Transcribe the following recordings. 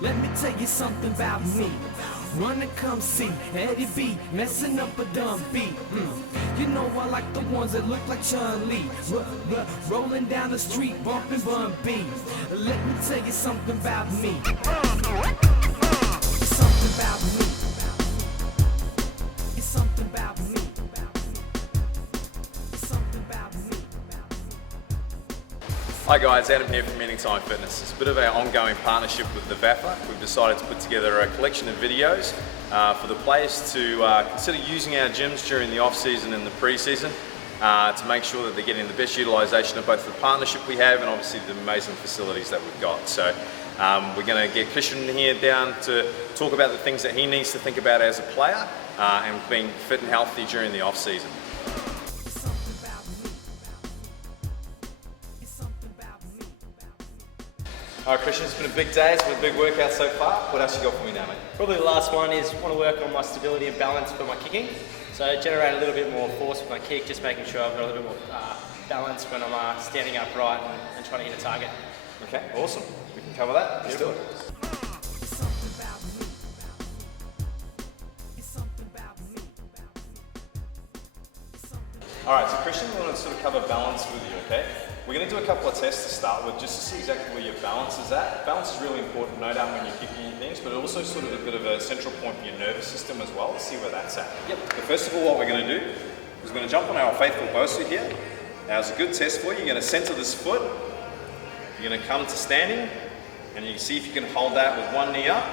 Let me tell you something about me. Run and come see Eddie B messing up a dumb beat. You know I like the ones that look like Chun-Li, rolling down the street bumping Bun B. Let me tell you something about me. Something about me. It's something about me. Something about me. Hi guys, Adam here from Anytime Fitness. It's a bit of our ongoing partnership with the VAFA. We've decided to put together a collection of videos for the players to consider using our gyms during the off-season and the pre-season to make sure that they're getting the best utilisation of both the partnership we have and obviously the amazing facilities that we've got. So we're going to get Christian here down to talk about the things that he needs to think about as a player and being fit and healthy during the off-season. All right, Christian, it's been a big day. It's been a big workout so far. What else you got for me now, mate? Probably the last one is want to work on my stability and balance for my kicking. So generate a little bit more force with my kick, just making sure I've got a little bit more balance when I'm standing upright and trying to hit a target. Okay, awesome. We can cover that. Let's do it. All right, so Christian, we want to sort of cover balance with you, okay? We're going to do a couple of tests to start with just to see exactly where your balance is at. Balance is really important, no doubt, when you're kicking things, but also sort of a bit of a central point for your nervous system as well to see where that's at. Yep. So first of all, what we're going to do is we're going to jump on our faithful Bosu here. Now, it's a good test for you. You're going to center this foot. You're going to come to standing, and you can see if you can hold that with one knee up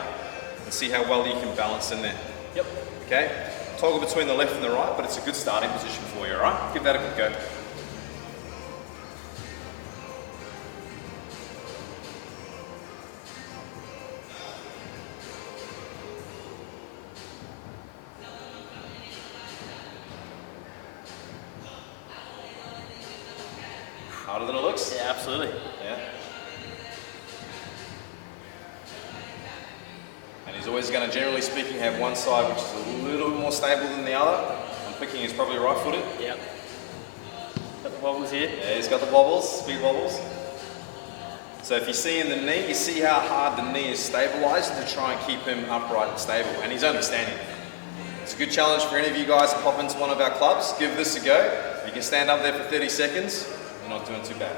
and see how well you can balance in there. Yep. Okay? Toggle between the left and the right, but it's a good starting position for you, all right? Give that a good go. Harder than it looks? Yeah, absolutely. Yeah. And he's always going to, generally speaking, have one side which is a little more stable than the other. I'm thinking he's probably right-footed. Yep. Got the wobbles here. Yeah, he's got the wobbles, speed wobbles. So if you see in the knee, you see how hard the knee is stabilized to try and keep him upright and stable. And he's only standing. It's a good challenge for any of you guys to pop into one of our clubs. Give this a go. You can stand up there for 30 seconds. You're not doing too bad.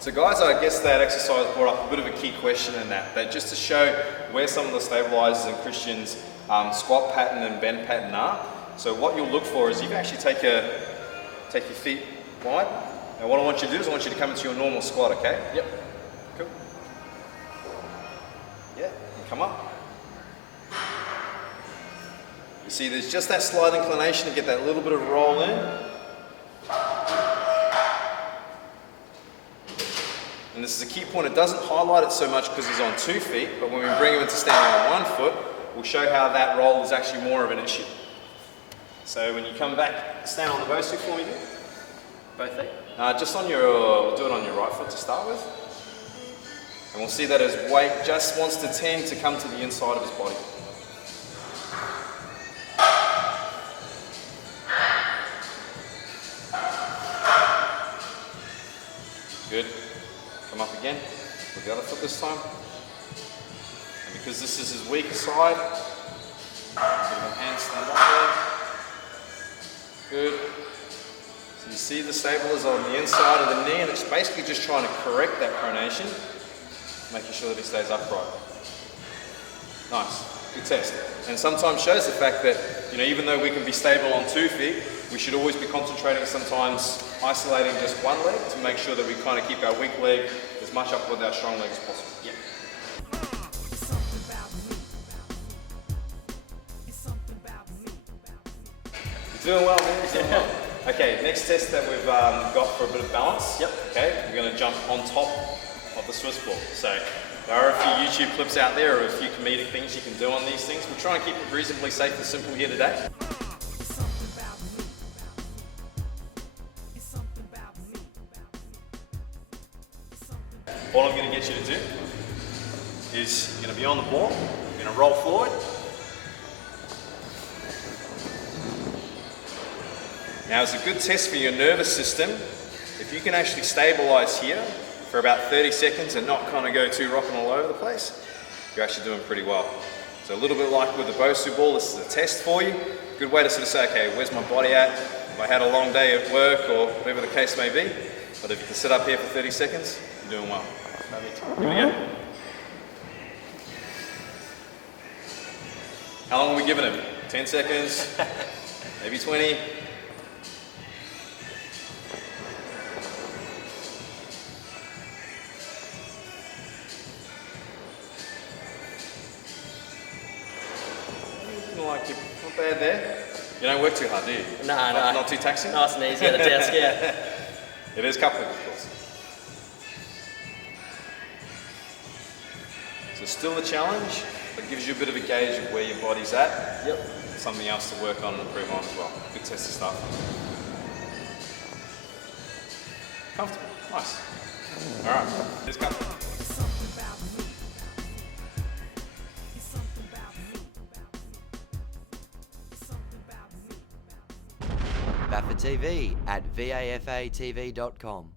So guys, I guess that exercise brought up a bit of a key question in that just to show where some of the stabilizers in Christian's squat pattern and bend pattern are. So what you'll look for is you can actually take your feet wide. And what I want you to do is I want you to come into your normal squat, okay? Yep. Cool. Yeah, and come up. You see there's just that slight inclination to get that little bit of roll in. And this is a key point. It doesn't highlight it so much because he's on 2 feet, but when we bring him into standing on 1 foot, we'll show how that roll is actually more of an issue. So when you come back, stand on the Bosu for me, both feet. Just on we'll do it on your right foot to start with. And we'll see that his weight just wants to tend to come to the inside of his body. Good. Come up again with the other foot this time. And because this is his weaker side, give him a handstand up there. Good. So you see the stabilizer on the inside of the knee, and it's basically just trying to correct that pronation, making sure that he stays upright. Nice. Good test. And sometimes shows the fact that, you know, even though we can be stable on 2 feet, we should always be concentrating sometimes isolating just one leg to make sure that we kind of keep our weak leg as much up with our strong leg as possible. Yeah. You're doing well, man. You're doing well. Okay, next test that we've got for a bit of balance. Yep. Okay, we're going to jump on top of the Swiss ball. So there are a few YouTube clips out there, or a few comedic things you can do on these things. We'll try and keep it reasonably safe and simple here today. All I'm going to get you to do is you're going to be on the ball, you're going to roll forward, Now it's a good test for your nervous system. If you can actually stabilize here for about 30 seconds and not kind of go too rocking all over the place, you're actually doing pretty well. So a little bit like with the Bosu ball, this is a test for you. Good way to sort of say, okay, where's my body at? If I had a long day at work or whatever the case may be. But if you can sit up here for 30 seconds, you're doing well. Here we go. How long are we giving him? 10 seconds? Maybe 20? Like you're not bad there. You don't work too hard, do you? No. Not too taxing? Nice and easy at the desk, yeah. It is coupling, of course. So still a challenge, but gives you a bit of a gauge of where your body's at. Yep. Something else to work on and improve on as well. Good test of stuff. Comfortable. Nice. All right. Let's go. VAFA TV at vafatv.com.